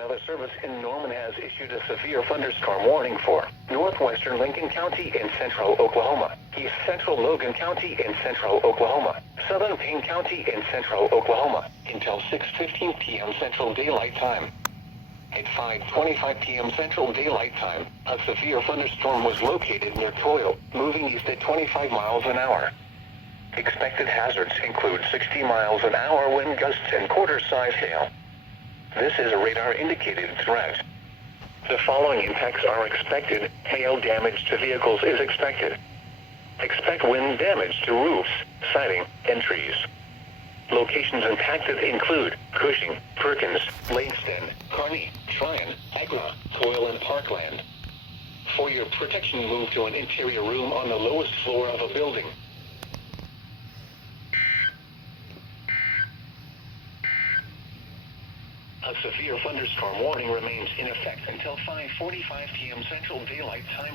Weather Service in Norman has issued a severe thunderstorm warning for northwestern Lincoln County in central Oklahoma, east central Logan County in central Oklahoma, southern Payne County in central Oklahoma, until 6:15 p.m. Central Daylight Time. At 5:25 p.m. Central Daylight Time, a severe thunderstorm was located near Coyle, moving east at 25 miles an hour. Expected hazards include 60 miles an hour wind gusts and quarter-size hail. This is a radar-indicated threat. The following impacts are expected. Hail damage to vehicles is expected. Expect wind damage to roofs, siding, and trees. Locations impacted include Cushing, Perkins, Langston, Carney, Tryon, Agra, Coyle, and Parkland. For your protection, move to an interior room on the lowest floor of a building. A severe thunderstorm warning remains in effect until 5:45 p.m. Central Daylight Time.